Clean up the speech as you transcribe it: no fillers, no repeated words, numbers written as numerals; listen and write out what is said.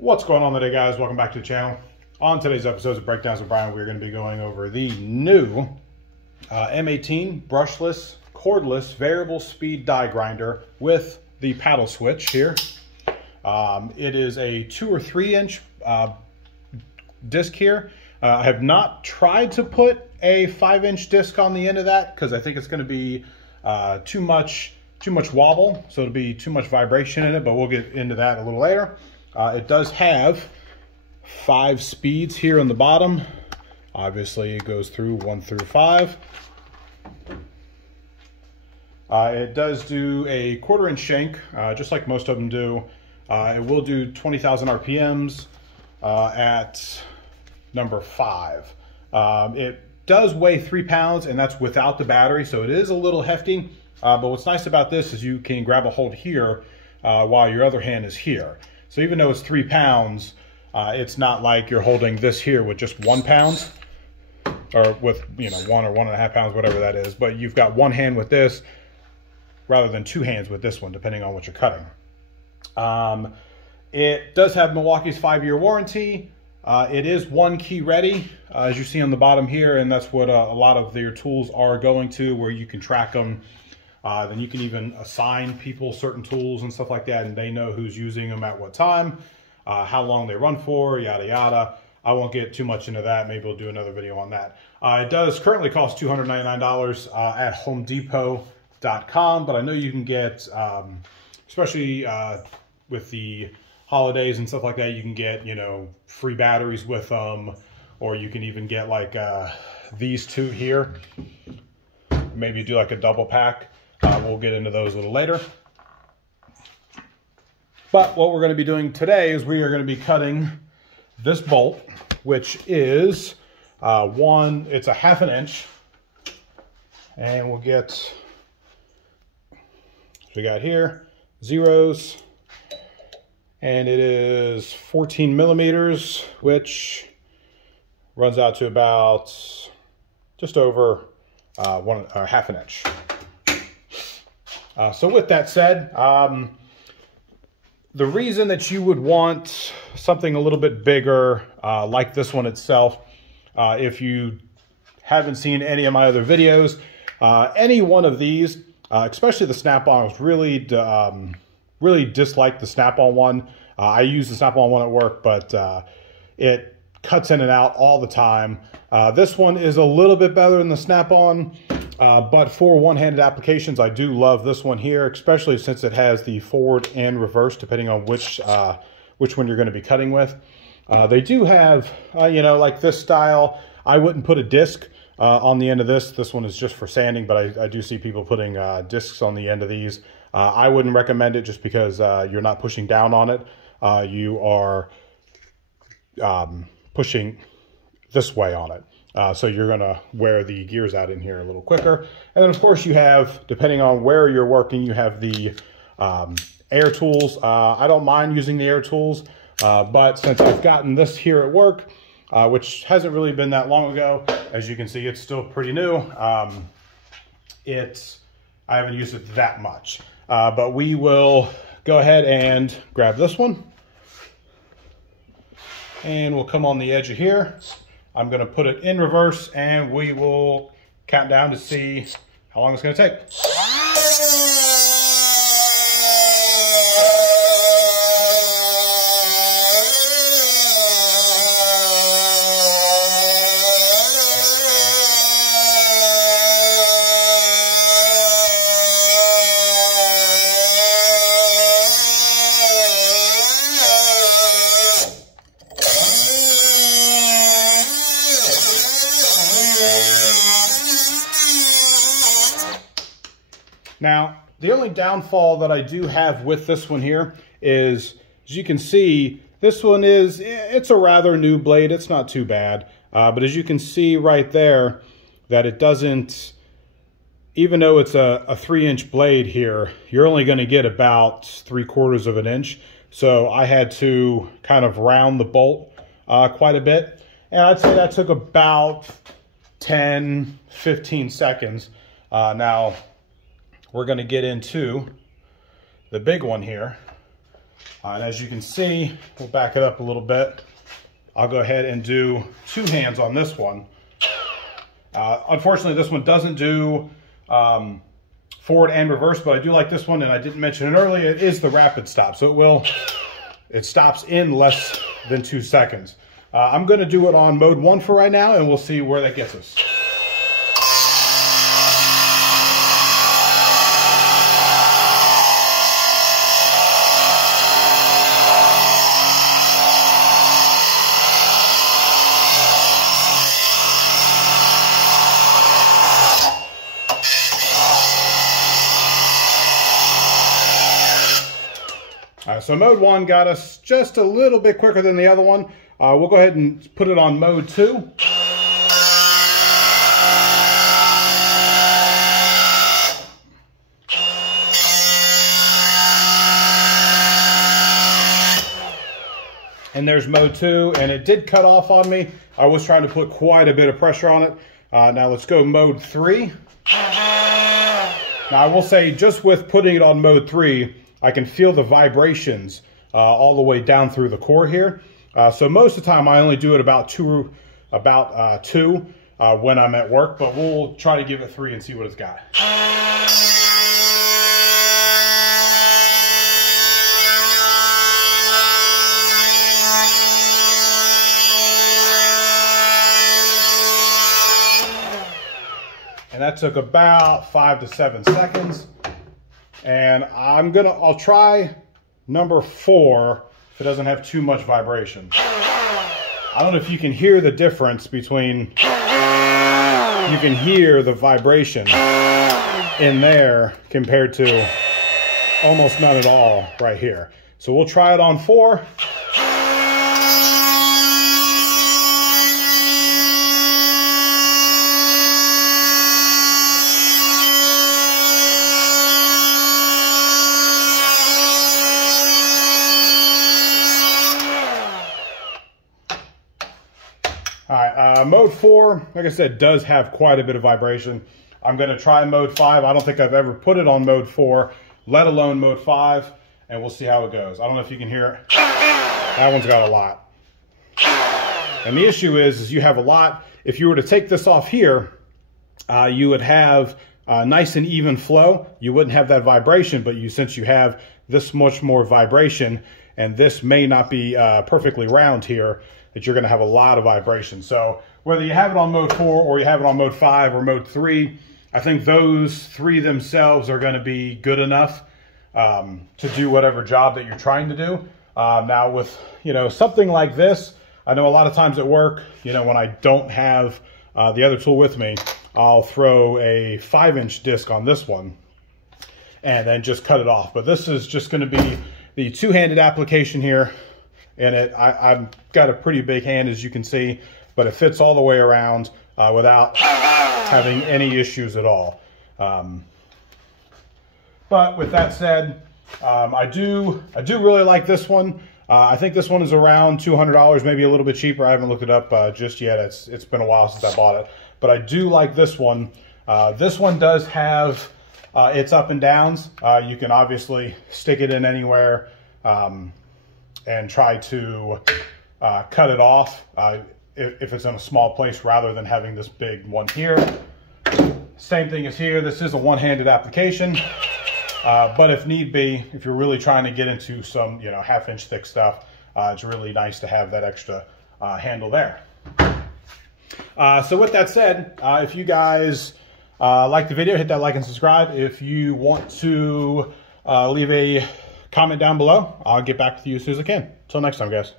What's going on today, guys? Welcome back to the channel. On today's episode of Breakdowns with Brian, we're going to be going over the new M18 brushless, cordless, variable speed die grinder with the paddle switch here. It is a 2 or 3 inch disc here. I have not tried to put a 5-inch disc on the end of that because I think it's going to be too much wobble, so it'll be too much vibration in it, but we'll get into that a little later. It does have 5 speeds here on the bottom. Obviously it goes through 1 through 5. It does do a 1/4 inch shank, just like most of them do. It will do 20,000 RPMs at number 5. It does weigh 3 pounds, and that's without the battery, so it is a little hefty. But what's nice about this is you can grab a hold here while your other hand is here. So even though it's 3 pounds, it's not like you're holding this here with just 1 pound, or with 1 or 1.5 pounds, whatever that is. But you've got one hand with this rather than 2 hands with this one, depending on what you're cutting. It does have Milwaukee's 5-year warranty. It is 1 key ready, as you see on the bottom here, and that's what a lot of their tools are going to, where you can track them. Then you can even assign people certain tools and stuff like that, and they know who's using them at what time, how long they run for, yada yada. I won't get too much into that. Maybe we'll do another video on that. It does currently cost $299 at homedepot.com, but I know you can get, especially with the holidays and stuff like that, you can get, free batteries with them, or you can even get like these two here. Maybe do like a double pack. We'll get into those a little later. But what we're going to be doing today is we are going to be cutting this bolt, which is it's a 1/2 inch. And we'll get, we got here, zeros. And it is 14 millimeters, which runs out to about just over 1.5 inch. So with that said, the reason that you would want something a little bit bigger, like this one itself, if you haven't seen any of my other videos, any one of these, especially the Snap-on, really dislike the Snap-on one. I use the Snap-on one at work, but it cuts in and out all the time. This one is a little bit better than the Snap-on. But for one-handed applications, I do love this one here, especially since it has the forward and reverse, depending on which one you're going to be cutting with. They do have, like this style. I wouldn't put a disc on the end of this. This one is just for sanding, but I do see people putting discs on the end of these. I wouldn't recommend it just because you're not pushing down on it. You are pushing this way on it. So you're going to wear the gears out in here a little quicker. And then, of course, you have, depending on where you're working, you have the air tools. I don't mind using the air tools, but since I've gotten this here at work, which hasn't really been that long ago, as you can see, it's still pretty new. I haven't used it that much. But we will go ahead and grab this one. And we'll come on the edge of here. I'm going to put it in reverse, and we will count down to see how long it's going to take. Now, the only downfall that I do have with this one here is, as you can see, this one it's a rather new blade. It's not too bad. But as you can see right there, that it doesn't, even though it's a 3-inch blade here, you're only going to get about 3/4 of an inch. So I had to kind of round the bolt quite a bit. And I'd say that took about 10, 15 seconds. Now, we're going to get into the big one here. And as you can see, we'll back it up a little bit. I'll go ahead and do 2 hands on this one. Unfortunately, this one doesn't do forward and reverse, but I do like this one, and I didn't mention it earlier. It is the rapid stop, so it stops in less than 2 seconds. I'm going to do it on mode 1 for right now, and we'll see where that gets us. So mode 1 got us just a little bit quicker than the other one. We'll go ahead and put it on mode 2. And there's mode 2, and it did cut off on me. I was trying to put quite a bit of pressure on it. Now let's go mode 3. Now I will say, just with putting it on mode 3, I can feel the vibrations all the way down through the core here. So most of the time I only do it about two when I'm at work, but we'll try to give it 3 and see what it's got. And that took about 5 to 7 seconds. And I'll try number 4 if it doesn't have too much vibration. I don't know if you can hear the difference between, you can hear the vibration in there compared to almost none at all right here. So we'll try it on 4. All right, mode 4, like I said, does have quite a bit of vibration. I'm going to try mode 5. I don't think I've ever put it on mode 4, let alone mode 5, and we'll see how it goes. I don't know if you can hear it. That one's got a lot. And the issue is you have a lot. If you were to take this off here, you would have nice and even flow. You wouldn't have that vibration, but since you have this much more vibration, and this may not be perfectly round here, that you're going to have a lot of vibration. So whether you have it on mode 4 or you have it on mode 5 or mode 3, I think those 3 themselves are going to be good enough to do whatever job that you're trying to do. Now with, something like this, I know a lot of times at work, when I don't have the other tool with me, I'll throw a 5-inch disc on this one and then just cut it off. But this is just going to be the 2-handed application here. And I've got a pretty big hand, as you can see, but it fits all the way around without having any issues at all. But with that said, I do really like this one. I think this one is around $200, maybe a little bit cheaper. I haven't looked it up just yet. It's been a while since I bought it, but I do like this one. This one does have its up and downs. You can obviously stick it in anywhere and try to cut it off if it's in a small place rather than having this big one here. Same thing as here. This is a one-handed application, but if need be, if you're really trying to get into some half-inch thick stuff, it's really nice to have that extra handle there. So with that said, if you guys like the video, hit that like and subscribe. If you want to leave a comment down below, I'll get back to you as soon as I can. Till next time, guys.